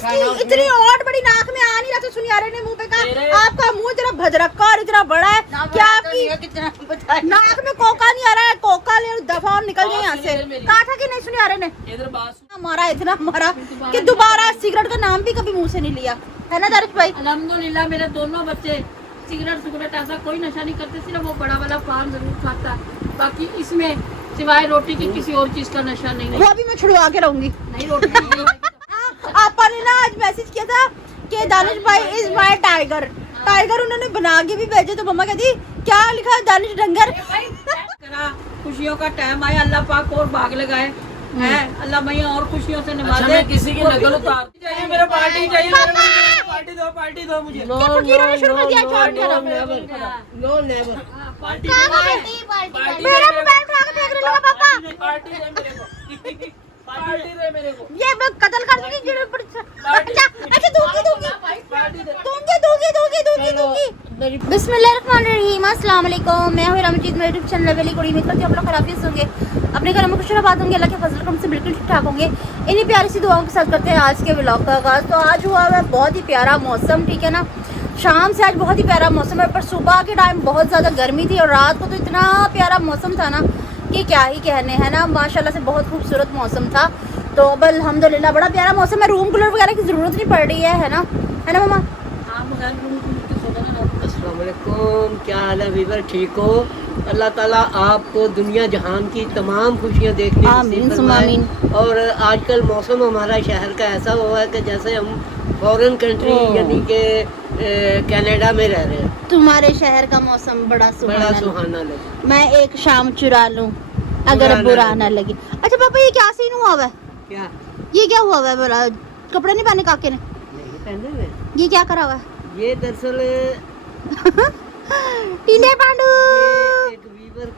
इसकी इतनी और बड़ी नाक में आ नहीं रहा तो सुनियारे ने मुंह पे कहा आपका मुंह इतना भजरक्का और इतना बड़ा है क्या आपकी नाक में कोका नहीं आ रहा है, कोका ले दफा और निकल जाए यहाँ से। कहा था कि नहीं सुनियारे ने हमारा इतना मारा कि दोबारा सिगरेट का नाम भी कभी मुंह से नहीं लिया, है ना दानिश भाई? अल्हम्दुलिल्लाह मेरे दोनों बच्चे सिगरेट ऐसा कोई नशा नहीं करते, सिर्फ वो बड़ा वाला पान जरूर खाता, बाकी इसमें सिवाय रोटी की किसी और चीज का नशा नहीं है। वो अभी मैं छुड़वा के रहूंगी। नहीं रोटी आपा ने ना आज मैसेज किया था कि दानिश भाई इज माय टाइगर, टाइगर उन्होंने बना के भी भेजे तो मम्मा कहती क्या लिखा है दानिश डंगर। खुशियों का टाइम आया, अल्लाह पाक और भाग लगाए है, अल्लाह मैया और खुशियों से नवाजे। किसी की नकल उतार चाहिए, मेरे पार्टी चाहिए, पार्टी दो मुझे। नो शुरू कर दिया छोड़ देना। नो नेवर पार्टी मेरा मोबाइल उठा के फेंक रहे हो पापा। पार्टी दे मेरे को, पार्टी दे मेरे को। ये मैं कत्ल कर दूंगी। अच्छा दूंगी। बिस्मिल्लाहिर्रहमानिर्रहीम, अस्सलाम वालेकुम। मैं हूं रमजीत, मेरे यूट्यूब चैनल वेली कुड़ी में करती हूं। आप लोग खराफियत होंगे, अपने घर में खुश आबाद होंगे, अल्लाह के फजल करम से बिल्कुल ठीक ठाक होंगे। इन्हीं प्यारी सी दुआओं के साथ करते हैं आज के व्लॉग का आगाज़। तो आज हुआ है बहुत ही प्यारा मौसम, ठीक है ना। शाम से आज बहुत ही प्यारा मौसम है, पर सुबह के टाइम बहुत ज़्यादा गर्मी थी और रात को तो इतना प्यारा मौसम था ना कि क्या ही कहने, है ना। माशाल्लाह से बहुत खूबसूरत मौसम था। तो अब अल्हम्दुलिल्लाह बड़ा प्यारा मौसम है, रूम कूलर वगैरह की ज़रूरत नहीं पड़ रही है ना मम्मा? अस्सलाम वालेकुम, क्या हाल है वीवर, ठीक हो? अल्लाह ताला आपको दुनिया जहान की तमाम खुशियाँ देखने आमीन सुम्मा आमीन। और आजकल मौसम हमारा शहर का ऐसा हुआ है कि जैसे हम फॉरेन कंट्री यानी कि कनाडा में रह रहे हैं। तुम्हारे शहर का मौसम बड़ा सुहाना लगे। मैं एक शाम चुरा लूं अगर बुरा ना लगे। अच्छा पापा ये क्या सीन हुआ है? क्या ये क्या हुआ है? बोला कपड़े नहीं पहने काके ने? नहीं पहने हुए। ये क्या करा हुआ है? ये दरअसल टीले पांडू। एक वीवर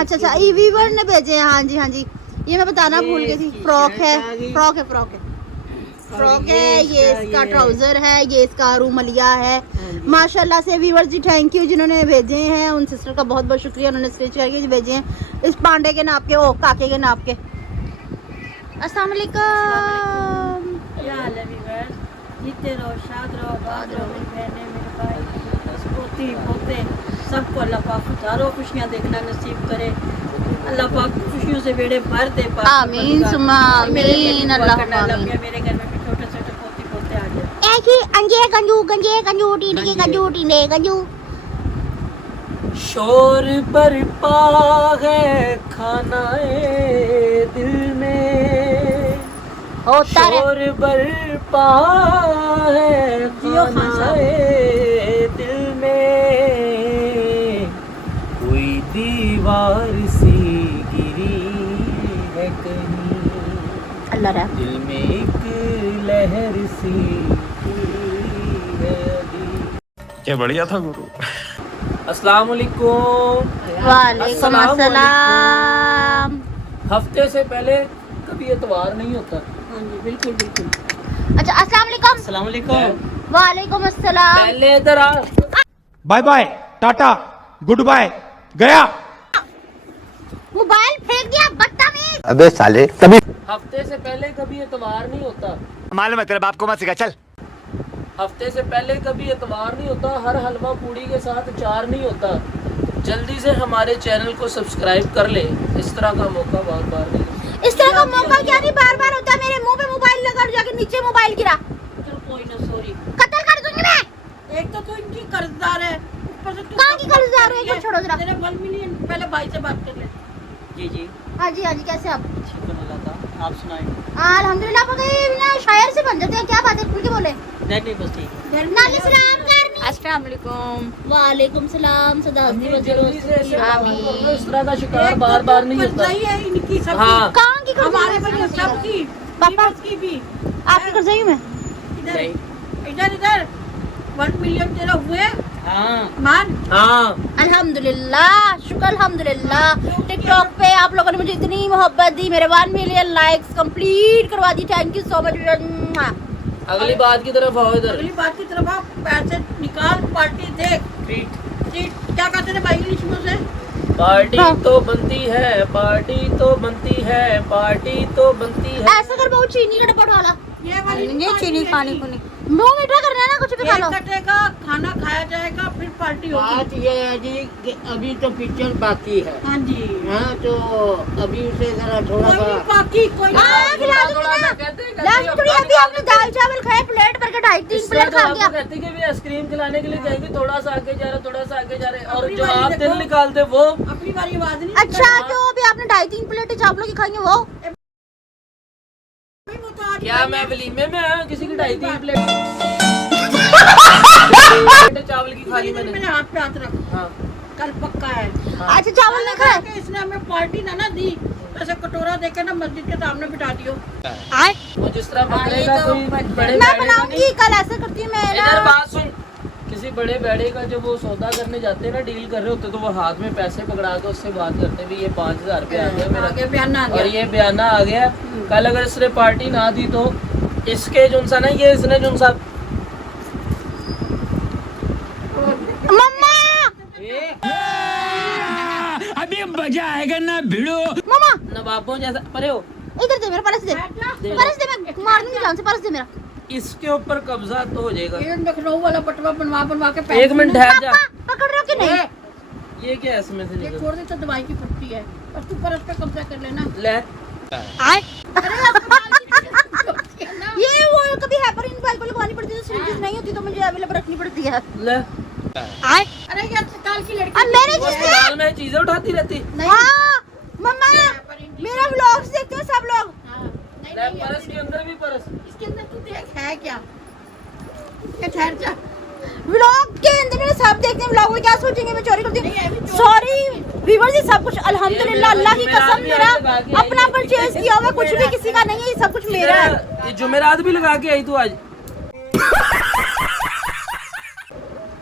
अच्छा ये वीवर ने भेजे हैं। हाँ जी ये मैं बताना भूल गई थी। फ्रॉक है, ये इसका ट्राउजर है, ये इसका रूमलिया है। माशाल्लाह से वीवर जी थैंक यू जिन्होंने भेजे हैं, उन सिस्टर का बहुत बहुत शुक्रिया, उन्होंने स्टिच करके भेजे हैं इस पांडे के नाप के, ओ काके के नाप के। अस्सलाम वालेकुम। क्या हाल है वीवर? जीते रहो, शाद रहो, आबाद रहो मेरी बहनें, मेरे भाई, पोती पोते सबको अल्लाह पाक हजारों खुशियाँ देखना नसीब करे। अल्लाह पाक खुशियों से बेड़े भर दे। आमीन सुम्मा आमीन। अल्लाह आमीन। मेरे घर में भी छोटे छोटे पोती पोते आ जाए। एक ही गंजू टीने गंजू। शोर बरपा है खानाए दिल में, होता है शोर बरपा है खानाए दिल में, कोई दीवार सी गिरी है कहीं, अल्लाह रा दिल में एक लहर सी है अभी। क्या बढ़िया था गुरु। अस्सलाम वालेकुम। वालेकुम अस्सलाम। हफ्ते से पहले कभी एतवार नहीं होता। हाँ जी बिल्कुल बिल्कुल। अच्छा अस्सलाम वालेकुम। अस्सलाम वालेकुम। वालेकुम अस्सलाम। पहले इधर आ। Bye bye tata goodbye गया। मोबाइल फेंक दिया बदतमीज। अबे साले तभी। हफ्ते से पहले कभी एतवार नहीं होता। मालूम है तेरे बाप को मत सिखा, चल। हफ्ते से पहले कभी एतवार नहीं होता। हर हलवा पूड़ी के साथ अचार नहीं होता। जल्दी से हमारे चैनल को सब्सक्राइब कर ले। इस तरह का मौका बार बार नहीं। इस तरह का मौका क्या नहीं बार बार होता। मेरे मुंह पे मोबाइल लगा और जाके नीचे मोबाइल गिरा। चलो कोई ना, सॉरी। कत्ल कर दूंगी मैं। एक तो इनकी कर्जदार है, ऊपर से कहाँ की कर्जदार है? इसको छोड़ो जरा। तेरे 1 मिलियन पहले भाई से बात कर ले। जी हाँ जी कैसे आप? शुक्र अल्लाह का, आप सुनाएं। अल्हम्दुलिल्लाह। पता ना शायर से बन जाते हैं, क्या बात है? खुल के बोले। नहीं बस ठीक है। नाले सलाम करनी। अस्सलाम वालेकुम। वालेकुम सलाम। सदा हंसती जल्दी से ऐसे बात आमीन। करो, इस तरह का शिकार बार बार नहीं होता। सही है इनकी सब। हाँ। कहाँ की हमारे कर्जदार? बच्चे सबकी, पापा की भी। आपकी कर्जदार हूँ मैं। इधर 1 मिलियन तेरा हुए। हाँ मान हाँ अल्हम्दुलिल्लाह, शुक्र अल्हम्दुलिल्लाह। टिकटॉक पे आप लोगों ने मुझे इतनी मोहब्बत दी, मेरे 1 मिलियन लाइक्स कंप्लीट करवा दी। Thank you so much. अगली बात की तरफ आओ। इधर अगली बात की तरफ आप पैसे निकाल, पार्टी देख। ट्रीट क्या कहते थे भाई इंग्लिश में उसे? पार्टी तो बनती है, पार्टी तो बनती है, पार्टी तो बनती है। ऐसा कर बहुत चीनी का डब्बा उठा ला। ये वाली ये चीनी खानी खुनी मुंह मीठा करना है ना, कुछ भी खा लो। कटेगा, खाना खाया जाएगा, फिर पार्टी होगी। बात ये है जी कि अभी तो पिक्चर बाकी है। हाँ जी, हाँ तो अभी उसे जरा थोड़ा सा कोई बाकी कोई हाँ, खिला दूंगी ना। लास्ट थोड़ी अभी आपने दाल चावल खाए, प्लेट भर के 2.5-3 प्लेट खा गया। कहते कि भी आइसक्रीम खिलाने के लिए कहेंगे थोड़ा सा आगे जा रहे, थोड़ा सा आगे जा रहे, और जो आप दिल निकालते वो अपनी बारी आवाज नहीं। अच्छा, जो अभी आपने 2.5-3 प्लेट चावलों की खाएंगे वो वो तो आज क्या मैं वलीमे में आया किसी की 2.5-3 प्लेट चावल की खाली मैंने मैंने। हाथ पे हाथ रखा, हाँ कल पक्का है। अच्छा चावल नहीं खाए। कि इसने हमें पार्टी ना दी, ऐसे कटोरा देके ना मस्जिद के सामने बिठा दियो। आए और जिस तरह बकरे का कोई बड़े मैं बैड़े का बनाऊंगी, कल ऐसा करती हूँ मैं इधर ना। बात सुन, किसी बड़े बैड़े का जब वो सौदा करने जाते हैं ना, डील कर रहे होते, तो वो हाथ में पैसे पकड़ा के उससे बात करते हैं भी ये 5000 रुपया आ गया मेरा, आगे बयाना आ और गया। ये बयाना आ गया। कल अगर इसने पार्टी ना दी तो इसके जो सा ना, ये इसने जो सा मम्मा अभी मजा आएगा ना भिड़ो। मम्मा नवाबों जैसा परे हो, इधर दे मेरा परस दे, परस दे, मैं मार दूंगी जान से, परस दे मेरा। इसके ऊपर कब्जा तो हो जाएगा। ये लखनऊ वाला बटवा बनवा के एक मिनट ठहर जा, पापा पकड़ रहे हो कि नहीं? ये क्या है इसमें से ये निकल छोड़ दे तो दवाई की पत्ती है, और तू परस पे कब्जा कर लेना। ले। आए ये वो कभी हेपरिन फाइल को लगवानी पड़ती है, सिरिंज नहीं होती तो मुझे अवेलेबल रखनी पड़ती है। ले आए अरे यार काल की लड़की अब मेरे वो जिसमें अस्पताल में चीजें उठाती रहती। हाँ मम्मा मेरा व्लॉग्स देखते हो सब लोग। हाँ, नहीं ले नहीं परस के अंदर भी परस। इसके अंदर तू देख है क्या, ये ठहर जा। व्लॉग के अंदर मेरे सब देखते हैं, व्लॉग में क्या सोचेंगे मैं चोरी करती नहीं, हूँ। अभी चोरी सॉरी व्यूअर्स, ये सब कुछ अल्हम्दुलिल्लाह अल्लाह की कसम मेरा अपना परचेज किया हुआ, कुछ भी किसी का नहीं है, ये सब कुछ मेरा है। ये जुमेरात भी लगा के आई तू आज।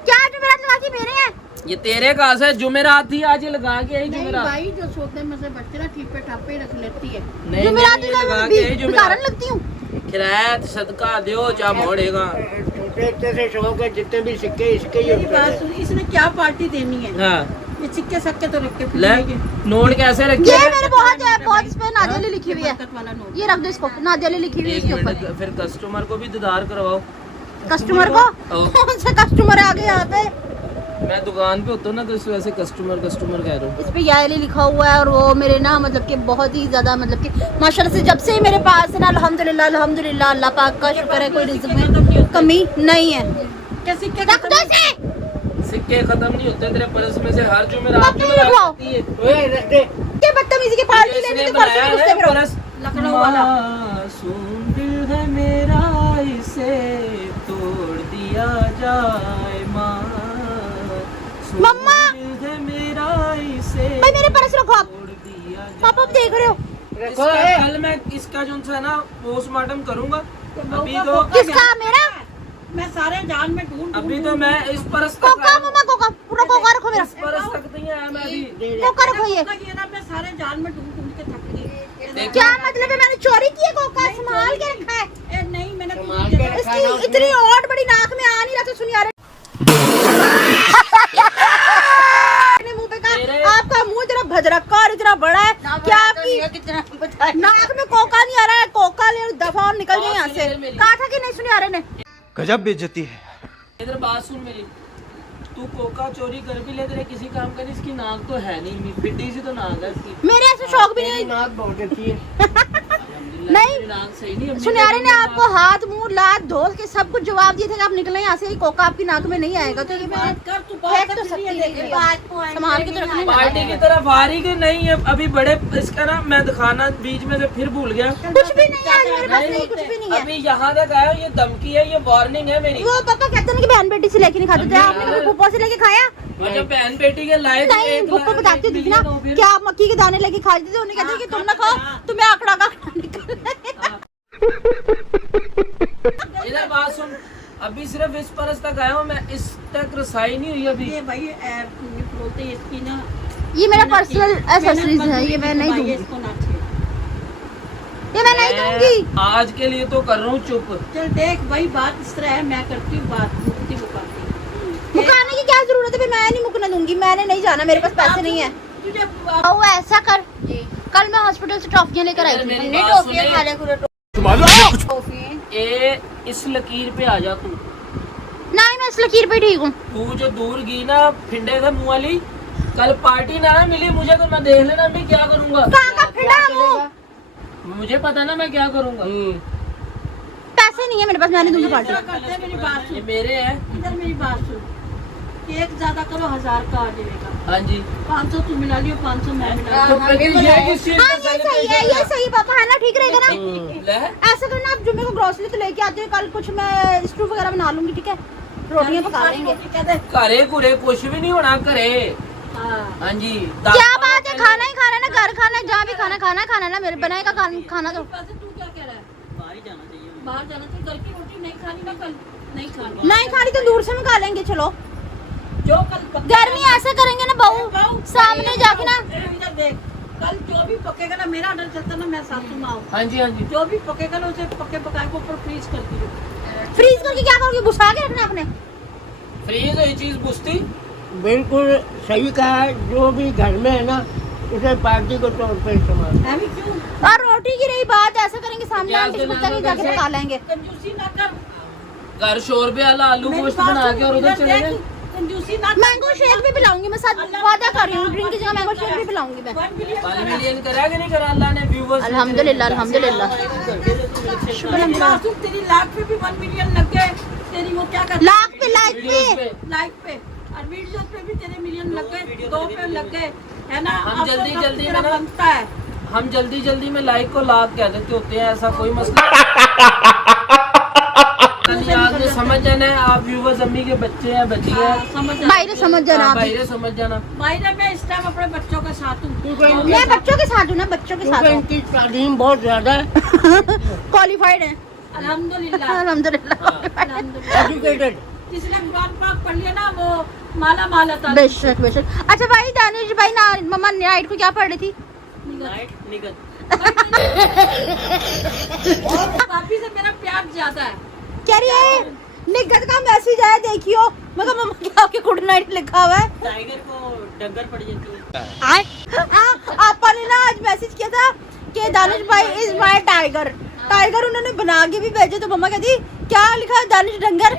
क्या जुमेरात लगा के मेरे हैं? ये तेरे कहा से जुमेरात थी, आज ये लगा के आई नहीं जुमेरात। भाई, जो सोते में से बच्चे ना ठीपे ठापे ही रख लेती है। नहीं जुमेरात नहीं, में ये लगा मैं के आई भिखारन जुमेरात। लगती हूँ। खिरायत सदका दियो चा मोड़ेगा। छोटे से शौक है, जितने भी सिक्के इसके ही मेरी होते बात हैं। सुन, इसने क्या पार्टी देनी है? हाँ ये सिक्के सक्के तो रख के ले फिरेंगे। नोट कैसे रखे ये मेरे बहुत इस पे नादिया अली लिखी हुई है, बरकत वाला नोट। ये रख दो इसको, नादिया अली लिखी हुई है एक इसके मिनट, ऊपर। फिर कस्टमर को भी दीदार करवाओ। कस्टमर को ओ। कौन सा कस्टमर है आगे यहाँ पे? मैं दुकान पे होता हूँ ना, तो इस वजह से कस्टमर कस्टमर कह रहा हूँ। इस पे या अली लिखा हुआ है, और वो मेरे ना मतलब कि बहुत ही ज्यादा मतलब कि माशाल्लाह से जब से ही मेरे पास है ना, अल्हम्दुलिल्लाह अल्हम्दुलिल्लाह अल्लाह पाक का शुक्र है, कोई रिज़्क़ में कमी नहीं है। क्या सिक्के रख दो इसे। सिक्के खत्म नहीं होते तेरे पर्स में से, हर जुमेरात बाकी जुमेरात लिखवाओ। आती है। ओए रख दे। ये बदतमीजी की पार्टी लेने इसने तो परसों बनाया भी गुस्से है में रहो। पर्स। लखनऊ वाला। मासूम दिल है मेरा, इसे तोड़ दिया जाए मासूम मम्मा! दिल है मेरा, इसे भाई मेरे पर्स रखो आप, तोड़ दिया जाए। पापा आप देख रहे हो इसका कल मैं इसका जो है ना पोस्टमार्टम करूंगा। अभी तो किसका? मेरा मैं सारे जान में ढूंढ अभी तो मैं इस परस तक कोका, आया। मम्मा कोका, पूरा कोका रखो मेरा, इस परस तक नहीं आया मैं अभी। कोका रखो ये। ये ना मैं सारे जान में ढूंढ ढूंढ के थक गई। देख क्या मतलब है, मैंने चोरी की है कोका, संभाल के रखा है। ए नहीं, मैंने संभाल के रखा है ना इसकी इतनी ओट बड़ी नाक में आ नहीं रहा था, सुनियारे ने मुंह पे कहा आपका मुंह इतना भद्रक्का और इतना बड़ा है, क्या आपकी नाक में कोका नहीं आ रहा है? कोका ले दफा और निकल जाए यहाँ से। कहा था कि नहीं सुनियारे ने? गजब बेइज्जती है। इधर बात सुन मेरी, तू कोका चोरी कर भी ले, तेरे किसी काम का नहीं। इसकी नाक तो है नहीं, बिड्डी सी तो नाक है इसकी। मेरे ऐसे शौक भी तेरी नहीं। नाक बहुत अच्छी है। नहीं। मेरी नाक सही नहीं है। सुनियारे ने आपको हाथ मुंह लात धोल के सब कुछ जवाब दिए थे कि आप निकले यहाँ से, कोका आपकी नाक में नहीं आएगा, तो ये मैं बात कर, तू फेंक बात तो कर, सकती देख रही है, संभाल के तो रखनी पार्टी की तरफ आ रही कि नहीं है अभी? बड़े इसका ना मैं दिखाना बीच में से फिर भूल गया। कुछ भी नहीं है आज मेरे पास, नहीं कुछ भी नहीं है। अभी यहाँ तक आया, ये धमकी है, ये वार्निंग है मेरी। वो पापा कहते हैं कि बहन बेटी से लेके नहीं खाते थे, आपने कभी फूफा से लेके खाया? और जब बहन बेटी के लाए थे, नहीं, एक फूफा लाए, बताती एक थी ना मिलियन हो फिर। क्या आप मक्की के दाने लेके खाते थे, उन्हें कहते थे कि तुम ना खाओ, तुम्हें आंकड़ा का निकल। इधर बात सुन, अभी सिर्फ इस परस तक आया हूँ मैं, इस तक रसाई नहीं हुई अभी। ये भाई बोलते हैं इसकी ना, ये मेरा पर्सनल एक्सेसरीज है, ये मैं नहीं दूंगी, इसको ना छेड़। ये मैं नहीं दूंगी। आज के लिए तो कर रहा हूँ चुप। चल देख भाई, बात इस तरह है, मैं करती हूँ बात, मुक्ति मुकाती। मुकाने की क्या जरूरत है? मैं नहीं मुकने दूंगी, मैंने नहीं जाना, मेरे पास पैसे नहीं है। तुझे ओ ऐसा कर, कल मैं हॉस्पिटल से टॉफियां लेकर आई थी। मेरी बात सुने। ए इस लकीर पे आ जा तू। नहीं मैं इस लकीर पे ठीक हूँ। तू जो दूर गई ना फिंडे से मुँह वाली, कल पार्टी ना मिली मुझे तो मैं देख लेना मैं क्या करूँगा। कहाँ का फिंडा मुँह? मुझे पता ना मैं क्या करूँगा। पैसे नहीं है मेरे पास, मैंने दूंगी पार्टी। करते हैं, मेरी बात ये सुन, मेरे हैं। इधर मेरी बात सुन, केक ज्यादा करो 1000 का आ जाएगा। हाँ जी 500 तू मिला लियो, 500 मैं मिला तो लियो। फिर ये किस चीज़ हाँ का ये सही है, ये सही पापा है ना, ठीक रहेगा ना। ले ऐसा करना आप जुम्मे को ग्रोसरी तो लेके आते हो, कल कुछ मैं स्टू वगैरह बना लूंगी, ठीक है, रोटियां पका लेंगे। घरे घुरे कुछ भी नहीं होना घरे। हाँ। हाँ जी क्या बात है, खाना ही खाना है ना, घर खाना है, जहाँ भी खाना खाना है ना, मेरे बनाए का खाना तो वैसे तू क्या कह रहा है? बाहर जाना चाहिए, घर की रोटी नहीं खानी ना, कल नहीं खानी। नहीं खानी तो दूर से मंगा लेंगे। चलो जो कल पके- घर में ऐसा करेंगे ना बहू, सामने जाके ना। इधर देख, कल जो भी पकेगा ना, मेरा ऑर्डर चलता ना, मैं सासू माँ हूँ। हाँ जी हाँ जी। जो भी पकेगा ना उसे पके पकाए को ऊपर फ्रीज करती हूँ। फ्रीज करके क्या करोगे, घुसा के रखना अपने। फ्रीज ये चीज बुझती। बिल्कुल सही कहा है, जो भी घर में है ना उसे पार्टी के तौर पे इस्तेमाल। है भी क्यों? और रोटी की रही बात, ऐसा करेंगे सामने प्याज आंटी के कुत्ता नहीं जाके नाम पका लेंगे। कंजूसी ना कर। घर शोरबे वाला आलू मेरी गोश्त बात बना के सुन, और उधर इधर चले देख, गए। कंजूसी ना कर। मैंगो शेक भी पिलाऊंगी मैं, साथ वादा कर रही हूँ, ड्रिंक की जगह मैंगो शेक भी पिलाऊंगी मैं। 1 मिलियन 1 मिलियन करा कि नहीं करा अल्लाह ने व्यूवर्स। अल्हम्दुलिल्लाह अल्हम्दुलिल्लाह। मेरी बात सुन, तेरी लाइक पे भी 1 मिलियन लग गए। तेरी वो क्या कर लाख पे लाइक वीडियोस पे पे लाइक पे और वीडियोस पे भी तेरे मिलियन लग गए, 2 पे लग गए, है ना। हम अब तो जल्दी सब जल्दी तेरा में ना- बनता है। हम जल्दी जल्दी में लाइक को लाख कह देते होते हैं, ऐसा कोई मसला नहीं। आपने समझ जाना है, आप व्यूवर्स अम्मी के बच्चे हैं बच्ची हैं। हाँ, समझ आ- भाई ने समझ जाना हाँ, आप भी। भाई समझ जाना। भाई ना, मैं इस टाइम अपने बच्चों के साथ हूँ। मैं बच्चों के साथ हूँ ना, बच्चों के साथ क्योंकि हूँ। इनकी तालीम बहुत ज्यादा है, क्वालिफाइड है अल्हम्दुलिल्लाह अल्हम्दुलिल्लाह। अल्हम्दुलिल्लाह। एजुकेटेड। जिसने कुरान पाक पढ़ लिया ना, वो माला माल अता। बेशक बेशक। अच्छा भाई दानिश भाई ना, मम्मा नाइट को क्या पढ़ रही थी? भाभी से मेरा प्यार ज्यादा है। कह रही है निगत का मैसेज आया देखियो, मैं कहा मम्मा क्या आपके गुड नाइट लिखा हुआ है? टाइगर को डंगर पड़ जाती है। आए आपा ने ना आज मैसेज किया था कि दानिश भाई इज माय टाइगर। टाइगर उन्होंने बना के भी भेजे, तो मम्मा कहती क्या लिखा है दानिश डंगर।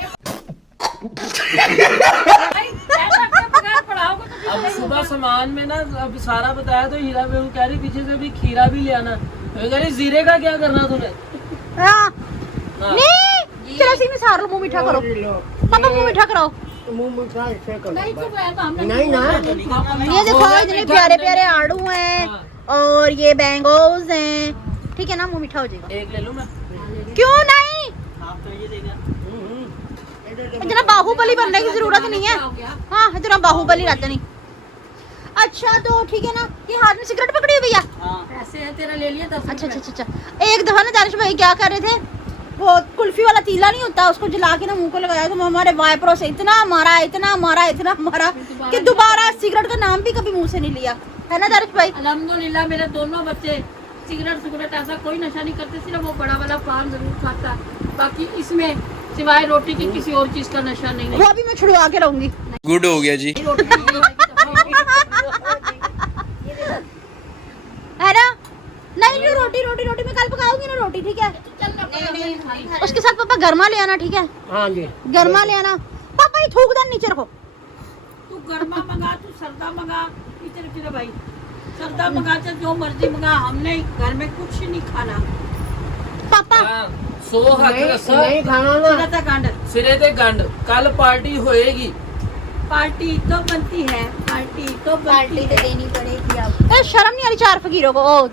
भाई, ऐसा अपने बगैर पढ़ाओगे तो अब सुबह सामान में ना अब सारा बताया, तो हीरा बेगम कह रही पीछे से भी खीरा भी ले आना। मैं कह रही जीरे का क्या करना तूने। हाँ हाँ। नहीं चलो सी में सार लो, मुंह मीठा करो पापा, मुंह मीठा कराओ। मुंह मीठा इससे करो। नहीं तो मैं हमने नहीं ना। ये देखो इतने प्यारे प्यारे आड़ू हैं और ये बैंगोज हैं, ठीक है ना, मुंह मीठा हो जाएगा। एक ले लूं मैं। क्यों नहीं, आप तो ये देगा। इतना बाहुबली बनने की जरूरत नहीं है। हो गया। हाँ इतना बाहुबली रहता नहीं। अच्छा तो ठीक है ना, ये हाथ में सिगरेट पकड़ी हुई भैया। पैसे है तेरा, ले लिया 10 अच्छा अच्छा अच्छा अच्छा। एक दफा ना दानिश भाई क्या कर रहे थे, वो कुल्फी वाला तीला नहीं होता, उसको जला के ना मुंह को लगाया, तो हमारे वाइपरों से इतना मारा इतना मारा इतना मारा कि दोबारा सिगरेट का नाम भी कभी मुंह से नहीं लिया, है ना दानिश भाई? अल्हम्दुलिल्लाह मेरे दोनों बच्चे सिगरेट ऐसा कोई नशा नहीं करते, सिर्फ वो बड़ा वाला पान जरूर खाता है। बाकी इसमें सिवाय रोटी की किसी और चीज का नशा नहीं है। वो भी मैं छुड़वा के रहूंगी। गुड हो गया जी। रोटी नहीं है ना? नहीं नहीं रोटी रोटी रोटी मैं कल पकाऊंगी ना रोटी, ठीक है? उसके साथ पापा गरमा ले आना, ठीक है? हाँ जी। गरमा ले आना। पापा ये थूकदान नीचे रखो। तू गर्मा मंगा, तू सर्दा मंगा, इधर फिर भाई सर्दा मंगा, चाहे जो मर्जी मंगा, हमने घर में कुछ नहीं खाना। पापा हाँ, 100 हक नहीं रसा नहीं खाना ना। सिरा तक गंड। सिरे ते गंड। कल पार्टी होएगी। पार्टी तो बनती है, पार्टी तो बनती है। देनी पड़ेगी अब। ए शर्म नहीं आ रही चार फकीरों को? ओ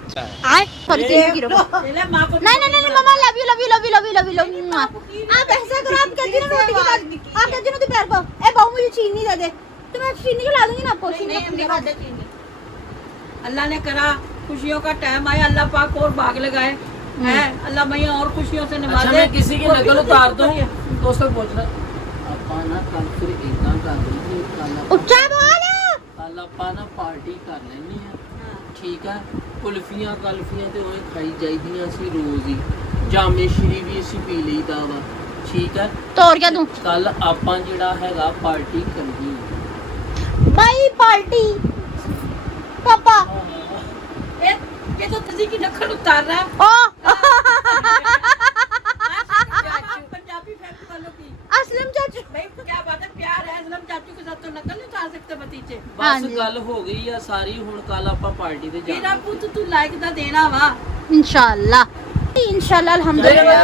आए सॉरी तीन फकीरों को। ले ले माँ को। नहीं नहीं नहीं mamma love you love you love you love you love you love you. आप ऐसा करो, आप कहती ना रोटी के बाद आप कहती ना दोपहर को ए बहू मुझे चीनी दे दे, तो मैं चीनी खिला दूंगी ना आपको। अल्लाह ने करा, खुशियों का टाइम आया, अल्लाह पाक और बाग लगाए है, अल्लाह मैया और खुशियों से अच्छा नवाजे। मैं किसी की नकल उतार दूं दोस्तों, पूछना अपा ना कल फिर इतना कर रही थी, उच्चा बोल। कल अपा ना पार्टी कर लेनी है, ठीक है? कुल्फियां कल्फियां ते ओए खाई जाईदियां सी रोज ही, जामे श्री भी ਅਸੀਂ ਪੀ ਲਈਦਾ ਵਾ, ठीक है? तो और क्या दूं? कल ਆਪਾਂ ਜਿਹੜਾ ਹੈਗਾ ਪਾर्टी ਕਰਨੀ भाई पार्टी पापा ये तो तुझी की नकल उतार रहा है। ओ बस गल हो गई है सारी हुन कल आपां पार्टी ते मेरा जाना पुੱਤ तू लाइक दा देना वा इंशाल्लाह इंशाल्लाह अल्हम्दुलिल्लाह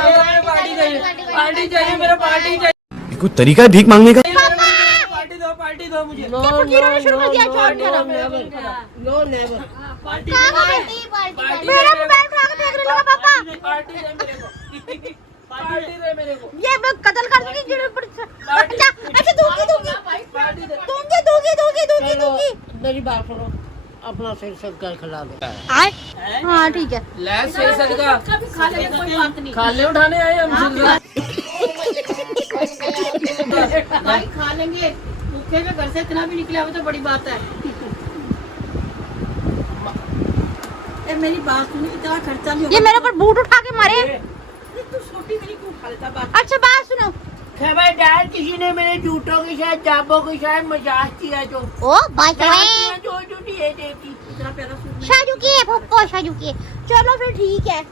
पार्टी चाहिए मेरा पार्टी चाहिए कोई तरीका है भीख मांगने का? पार्टी दो मुझे नो फकीरों ने शुरू कर दिया चाट खाना। नो नेवर पार्टी मेरा मोबाइल उठा के फेंक रहे लोग पापा पार्टी दे मेरे को पार्टी दे मेरे को ये मैं कत्ल कर दूंगी जिन्हें अच्छा दूंगी मेरी बात सुनो, अपना सिर सदका खिला दो। आए हाँ ठीक है ले से सदका कभी खा लेंगे कोई बात नहीं खाले उठाने आए हम भाई खा लेंगे भूखे में घर से इतना भी निकले हुए तो बड़ी बात है ए मेरी बात सुनी इतना खर्चा नहीं ये मेरे ऊपर बूट उठा के मारे तू छोटी मेरी क्यों खा लेता बात अच्छा बात सुनो खबरदार किसी ने मेरे जूतों के साथ जाबों के साथ मजाक किया तो ओ बाय जो दिए देती। इतना प्यारा सूट शाजू की है पप्पो शाजू की चलो फिर ठीक है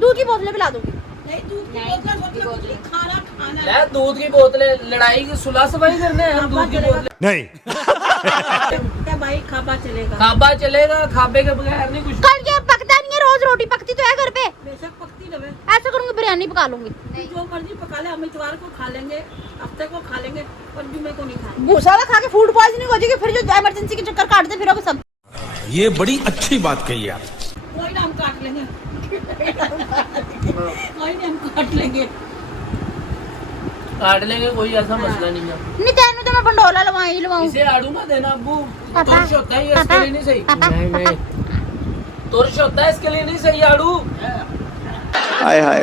दूध की बोतलें पिला दूंगी नहीं दूध की बोतल मतलब कुछ नहीं, खाना खाना है। ले दूध की बोतलें लड़ाई की सुलह सफाई करने हैं हम दूध की बोतलें नहीं। क्या भाई खाबा चलेगा खाबा चलेगा खाबे के बगैर नहीं कुछ कल क्या पकता नहीं है रोज रोटी पकती तो है घर पे बेशक पकती रहे ऐसा करूंगी बिरयानी पका लूंगी जो मर्जी पका ले हम इतवार को खा लेंगे हफ्ते को खा लेंगे पर जुमे को नहीं खाएंगे भूसा वाला खा के फूड पॉइजनिंग हो जाएगी फिर जो इमरजेंसी के चक्कर काटते फिरोगे सब ये बड़ी अच्छी बात कही आप। कोई ना हम काट लेंगे कोई नहीं हम काट लेंगे काट लेंगे कोई ऐसा मसला नहीं है नहीं तेनू तो मैं पंडोला लवाऊं इसे आड़ू ना देना अब्बू पापा, तुरश होता है ये इसके लिए नहीं सही पापा नहीं नहीं तुरश होता है इसके लिए नहीं सही आड़ू हाय हाय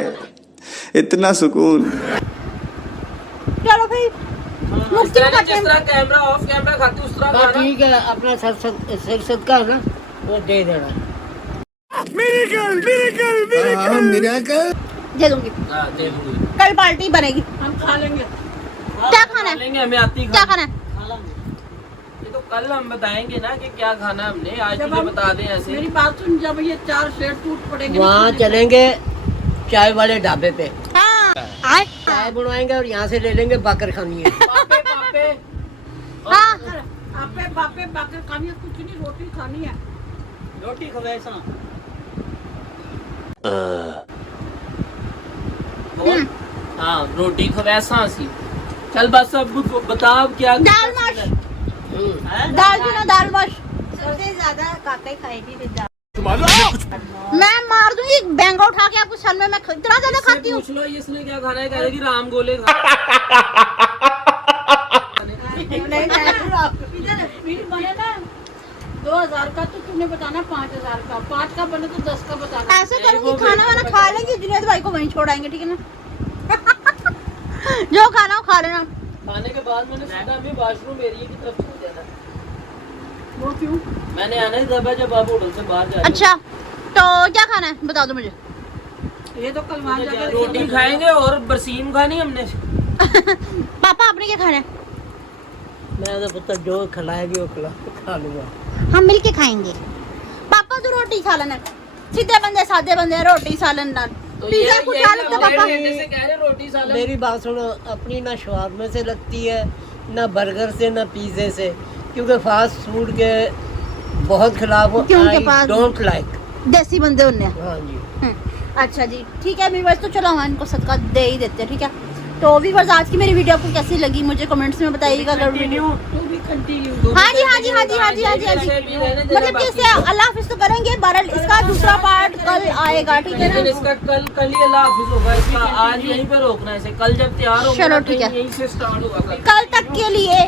इतना सुकून। चलो भाई इस मुफ्ती में तरह खाते जिस हैं तरह कैमरा ऑफ कैमरा खाते उस तरह बस खाना ठीक है, अपना सिर सदका है ना वो दे देना। दे दूंगी हाँ दे दूंगी कल पार्टी बनेगी हम खा लेंगे क्या खाना है लेंगे हमें आती क्या खाना है खा लेंगे ये तो कल हम बताएंगे ना कि क्या खाना है हमने आज जब तुझे हम- बता दें ऐसे मेरी बात सुन जब ये 4 शेर टूट पड़ेंगे वहाँ चलेंगे चाय वाले ढाबे पे, हाँ आए चाय बनवाएंगे और यहाँ से ले लेंगे बाकर खानी है। पापे पापे हाँ आपे बापे बाकर खानी है कुछ नहीं रोटी खानी है रोटी खवाए सा बोल हाँ रोटी खवाए सांसी चल बस अब बता अब क्या दाल माश दाल जो ना दाल माश सबसे ज्यादा काका ही खाएगी मैं मार दूंगी बैंगा उठा के आपको सर में मैं इतना ज्यादा खाती हूँ पूछ लो ये इसने क्या खाना है कह रही कि राम गोले खा इधर फिर बने ना 2000 का तो तूने बताना 5000 का 5 का बने तो 10 का बताना ऐसे करूंगी खाना वाना खा लेंगे जुनेद भाई को वहीं छोड़ाएंगे ठीक है ना जो खाना हो खा लेना खाने के बाद मैंने सीधा अभी वॉशरूम एरिया की तरफ चल जाना वो क्यों मैंने आना ही दबा जब आप होटल से बाहर जा रहे अच्छा तो क्या खाना है बता दो मुझे ये तो कल वहां हो। जाकर रोटी खाएंगे और बरसीम खानी हमने पापा आपने क्या खाना है मैं तो पता जो खिलाएगी वो खा लूंगा। हम मिलके खाएंगे पापा तो रोटी खा लेना सीधे बंदे सादे बंदे रोटी सालन नान तो पिज्जा कुछ खा लेते पापा जैसे कह रहे रोटी सालन मेरी बात सुनो, अपनी ना शवारमे से लगती है ना बर्गर से ना पिज्जे से, क्योंकि फास्ट फूड के बहुत खिलाफ हूँ। क्योंकि आई fast- डोंट लाइक। देसी बंदे उनने हाँ जी अच्छा जी ठीक है व्यूवर्स तो चलो हम इनको सदका दे ही देते हैं ठीक है तो व्यूवर्स आज की मेरी वीडियो आपको कैसी लगी मुझे कमेंट्स में बताइएगा अगर वीडियो तू भी कंटिन्यू हाँ जी हाँ जी हाँ जी हाँ जी हाँ जी हाँ जी मतलब कि इसे अल्लाह हाफिज तो करेंगे बहरहाल इसका दूसरा पार्ट कल आएगा ठीक है लेकिन ना इसका कल ही अल्लाह हाफिज होगा इसका आज यहीं पे रोकना है इसे कल जब तैयार होगा चलो, ना, ठीक है। यहीं से स्टार्ट होगा कल कल तक के लिए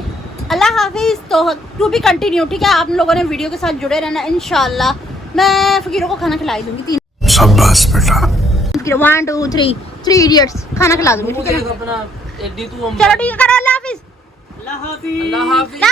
अल्लाह हाफिज तो टू बी कंटिन्यू ठीक है आप लोगों ने वीडियो के साथ जुड़े रहना इंशाल्लाह मैं फकीरों को खाना खिलाई दूंगी 3 शाबाश बेटा। 1 2 3 3 इडियट्स खाना खिला दूंगी मुंह ठीक है देख ना अपना एडी तू चलो ठीक है करो अल्लाह हाफिज अल्लाह हाफिज अल्लाह हाफिज अल्लाह